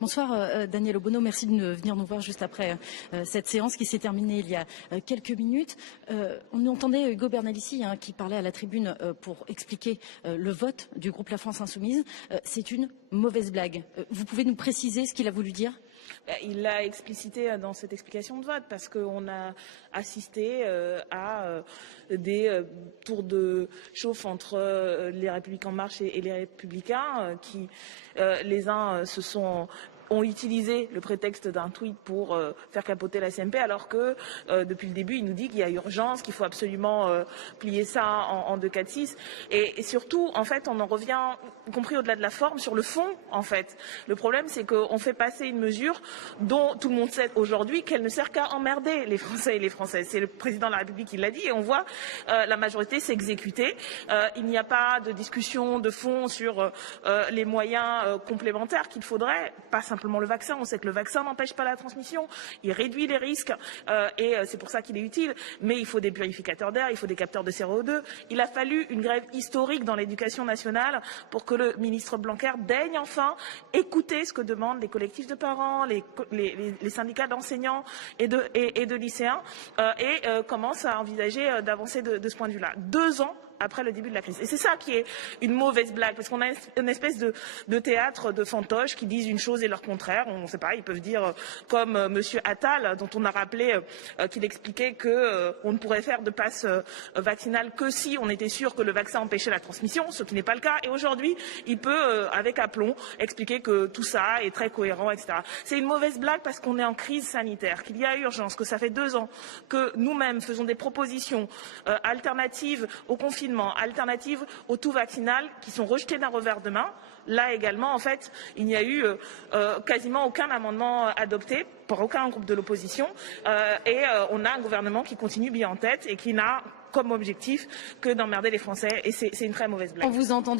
Bonsoir Daniel Obono, merci de venir nous voir juste après cette séance qui s'est terminée il y a quelques minutes. On entendait Hugo Bernalicis qui parlait à la tribune pour expliquer le vote du groupe La France Insoumise. C'est une mauvaise blague. Vous pouvez nous préciser ce qu'il a voulu dire ? Il l'a explicité dans cette explication de vote parce qu'on a assisté à des tours de chauffe entre les Républicains en marche et les Républicains qui, les uns ont utilisé le prétexte d'un tweet pour faire capoter la CMP, alors que depuis le début, il nous dit qu'il y a urgence, qu'il faut absolument plier ça en 2-4-6. Et surtout, en fait, on en revient, y compris au-delà de la forme, sur le fond, en fait. Le problème, c'est qu'on fait passer une mesure dont tout le monde sait aujourd'hui qu'elle ne sert qu'à emmerder les Français et les Françaises. C'est le président de la République qui l'a dit, et on voit la majorité s'exécuter. Il n'y a pas de discussion de fond sur les moyens complémentaires qu'il faudrait, pas simplement le vaccin. On sait que le vaccin n'empêche pas la transmission, il réduit les risques et c'est pour ça qu'il est utile. Mais il faut des purificateurs d'air, il faut des capteurs de CO2. Il a fallu une grève historique dans l'éducation nationale pour que le ministre Blanquer daigne enfin écouter ce que demandent les collectifs de parents, les syndicats d'enseignants et de lycéens et commence à envisager d'avancer de ce point de vue-là. 2 ans après le début de la crise. Et c'est ça qui est une mauvaise blague, parce qu'on a une espèce de théâtre de fantoches qui disent une chose et leur contraire. On ne sait pas, ils peuvent dire comme Monsieur Attal, dont on a rappelé qu'il expliquait qu'on ne pourrait faire de passe vaccinal que si on était sûr que le vaccin empêchait la transmission, ce qui n'est pas le cas. Et aujourd'hui, il peut, avec aplomb, expliquer que tout ça est très cohérent, etc. C'est une mauvaise blague parce qu'on est en crise sanitaire, qu'il y a urgence, que ça fait 2 ans que nous-mêmes faisons des propositions alternatives au confinement, alternatives au tout vaccinal, qui sont rejetées d'un revers de main. Là également, en fait, il n'y a eu quasiment aucun amendement adopté par aucun groupe de l'opposition et on a un gouvernement qui continue bien en tête et qui n'a comme objectif que d'emmerder les Français, et c'est une très mauvaise blague. On vous entend.